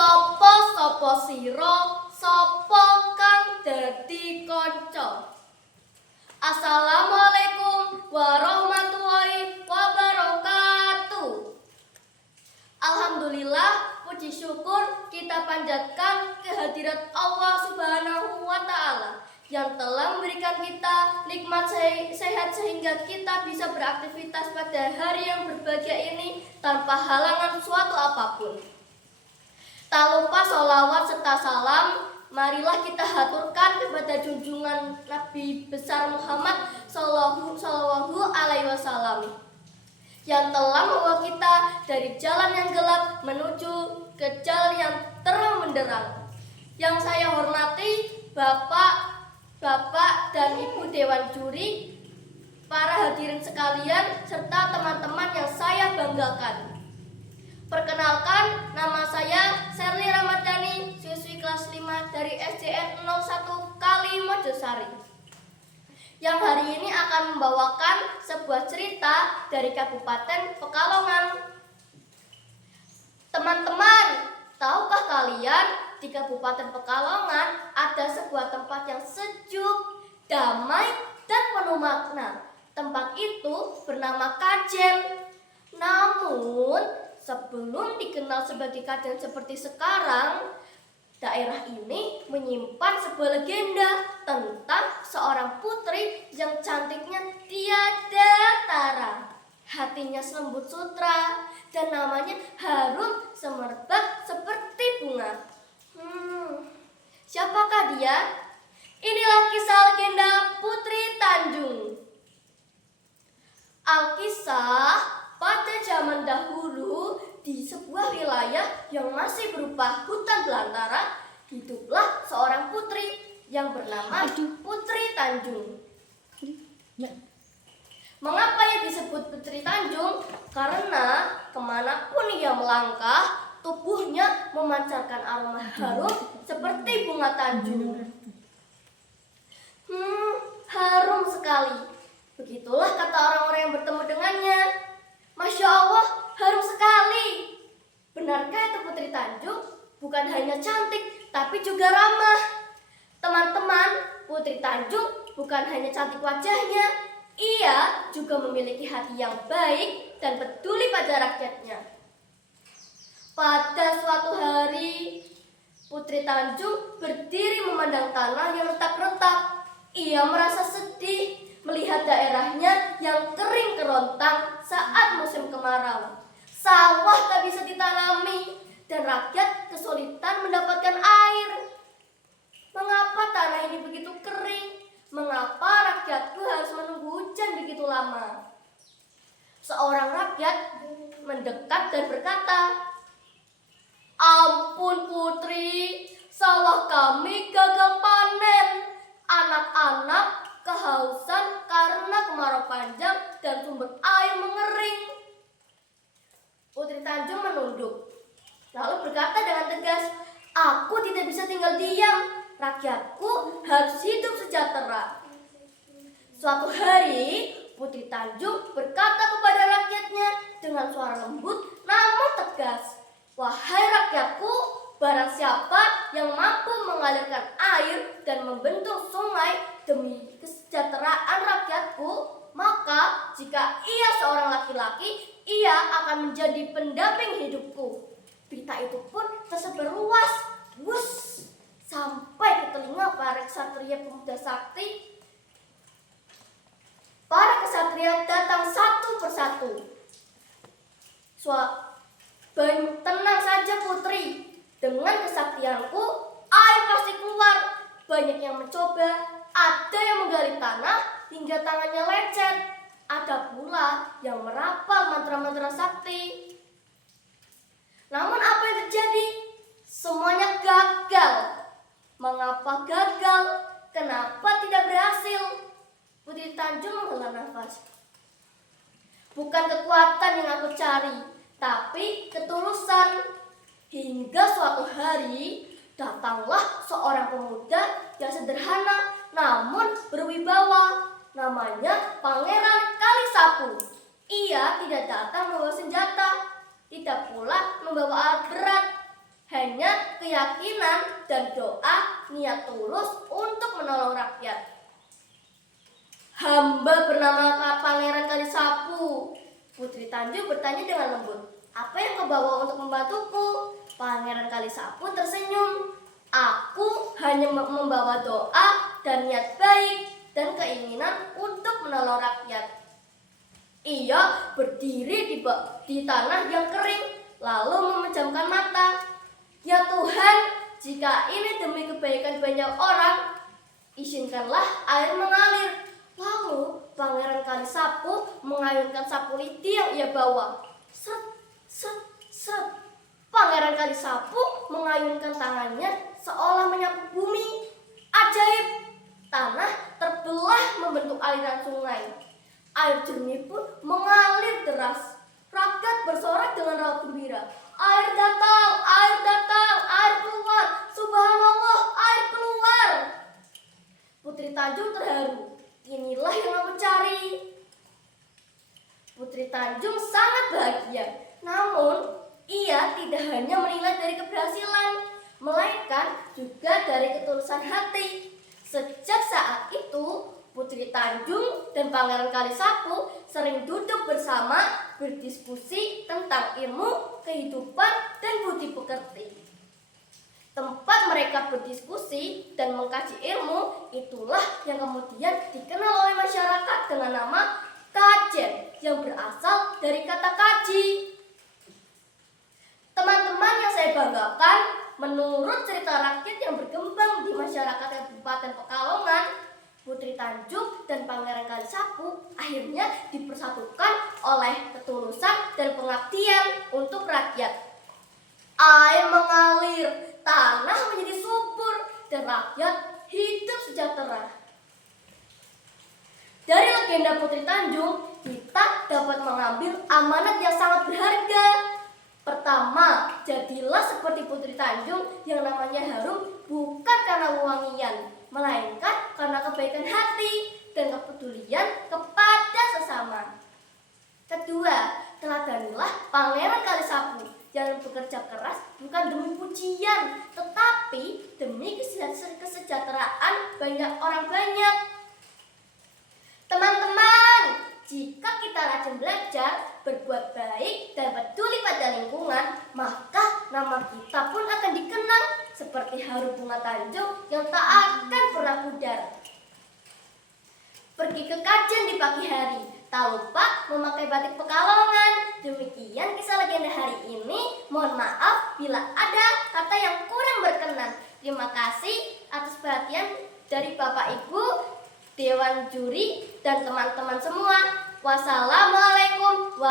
Sapa sira, sapa kang dadi kanca? Assalamualaikum warahmatullahi wabarakatuh. Alhamdulillah, puji syukur kita panjatkan kehadirat Allah Subhanahu wa Ta'ala yang telah memberikan kita nikmat sehat sehingga kita bisa beraktivitas pada hari yang berbahagia ini tanpa halangan suatu apapun. Tak lupa sholawat serta salam, marilah kita haturkan kepada junjungan Nabi besar Muhammad Sallallahu Alaihi Wasallam yang telah membawa kita dari jalan yang gelap menuju ke jalan yang terang benderang. Yang saya hormati Bapak dan Ibu Dewan Juri, para hadirin sekalian, serta teman-teman yang saya banggakan. Perkenalkan, nama saya Sherly Ramadhani, siswi kelas 5 dari SDN 01 Kalimojosari, yang hari ini akan membawakan sebuah cerita dari Kabupaten Pekalongan. Teman-teman, tahukah kalian di Kabupaten Pekalongan ada sebuah tempat yang sejuk, damai, dan penuh makna. Tempat itu bernama Kajen. Namun, sebelum dikenal sebagai Kajen seperti sekarang, daerah ini menyimpan sebuah legenda tentang seorang putri yang cantiknya tiada tara. Hatinya selembut sutra dan namanya harum semerbak seperti bunga. Siapakah dia? Inilah kisah legenda Putri Tanjung. Alkisah, pada zaman dahulu di sebuah wilayah yang masih berupa hutan belantara, hiduplah seorang putri yang bernama Putri Tanjung. Mengapa ia disebut Putri Tanjung? Karena kemanapun ia melangkah, tubuhnya memancarkan aroma harum seperti bunga tanjung. Harum sekali. Begitulah kata orang-orang yang bertemu dengannya. Masya Allah, harum sekali. Benarkah itu Putri Tanjung? Bukan hanya cantik, tapi juga ramah. Teman-teman, Putri Tanjung bukan hanya cantik wajahnya, ia juga memiliki hati yang baik dan peduli pada rakyatnya. Pada suatu hari, Putri Tanjung berdiri memandang tanah yang retak-retak. Ia merasa sedih melihat daerahnya yang kering kerontang saat musim kemarau. Sawah tak bisa ditanami dan rakyat kesulitan mendapatkan air. Mengapa tanah ini begitu kering? Mengapa rakyatku harus menunggu hujan begitu lama? Seorang rakyat mendekat dan berkata, "Ampun Putri, sawah kami gagal panen. Anak-anak kehausan karena kemarau panjang dan sumber air mengering." Putri Tanjung menunduk, lalu berkata dengan tegas, "Aku tidak bisa tinggal diam. Rakyatku harus hidup sejahtera." Suatu hari, Putri Tanjung berkata kepada rakyatnya dengan suara lembut namun tegas, "Wahai rakyatku, barang siapa yang mampu mengalirkan air dan membendung sungai demi kesejahteraan rakyatku, maka jika ia seorang laki-laki, ia akan menjadi pendamping hidupku." Berita itu pun tersebar luas, sampai ke telinga para ksatria pemuda sakti. Para ksatria datang satu persatu. "Tenang saja Putri, dengan kesaktianku air pasti keluar." Banyak yang mencoba, ada yang menggali tanah hingga tangannya lecet, ada pula yang merapal mantra-mantra sakti. Namun apa yang terjadi? Semuanya gagal. Mengapa gagal? Kenapa tidak berhasil? Putri Tanjung menghela nafas. "Bukan kekuatan yang aku cari, tapi ketulusan." Hingga suatu hari, datanglah seorang pemuda yang sederhana namun berwibawa. Namanya Pangeran Kalisapu. Ia tidak datang membawa senjata, tidak pula membawa alat berat. Hanya keyakinan dan doa niat tulus untuk menolong rakyat. Hamba bernama Pangeran Kalisapu. Putri Tanjung bertanya dengan lembut, apa yang kau bawa untuk membantuku? Pangeran Kalisapu tersenyum. Aku hanya membawa doa dan niat baik dan keinginan untuk menolong rakyat. Ia berdiri di tanah yang kering, lalu memejamkan mata. Ya Tuhan, jika ini demi kebaikan banyak orang, izinkanlah air mengalir. Lalu Pangeran Kalisapu mengayunkan sapu lidi yang ia bawa. Seret, seret, seret. Pangeran Kalisapu mengayunkan tangannya seolah menyapu bumi. Ajaib! Tanah terbelah membentuk aliran sungai. Air jernih pun mengalir deras. Rakyat bersorak dengan raut gembira. Air datang, air keluar. Subhanallah, air keluar. Putri Tanjung terharu. Inilah yang aku cari. Putri Tanjung sangat bahagia. Namun, ia tidak hanya menilai dari keberhasilan, melainkan juga dari ketulusan hati. Sejak saat itu, Putri Tanjung dan Pangeran Kalisapu sering duduk bersama berdiskusi tentang ilmu, kehidupan, dan budi pekerti. Tempat mereka berdiskusi dan mengkaji ilmu itulah yang kemudian dikenal oleh masyarakat dengan nama kajen yang berasal dari kata kaji. Teman-teman yang saya banggakan, menurut cerita rakyat yang berkembang di masyarakat Kabupaten Pekalongan, Putri Tanjung dan Pangeran Kalisapu akhirnya dipersatukan oleh ketulusan dan pengabdian untuk rakyat. Air mengalir, tanah menjadi subur, dan rakyat hidup sejahtera. Dari legenda Putri Tanjung, kita dapat mengambil amanat yang sangat berharga. Pertama, jadilah seperti Putri Tanjung yang namanya harum bukan karena wangian, melainkan karena kebaikan hati dan kepedulian kepada sesama. Kedua, teladanilah Pangeran Kalisapu yang bekerja keras bukan demi pujian, tetapi demi kesejahteraan banyak orang banyak. Teman-teman, jika kita rajin belajar, berbuat baik, dan peduli pada lingkungan, maka nama kita pun akan dikenang seperti harum bunga Tanjung yang tak akan pernah pudar. Pergi ke kajian di pagi hari, tak lupa memakai batik Pekalongan. Demikian kisah legenda hari ini. Mohon maaf bila ada kata yang kurang berkenan. Terima kasih atas perhatian dari Bapak Ibu, Dewan Juri, dan teman-teman semua. Wassalamualaikum warahmatullahi wabarakatuh.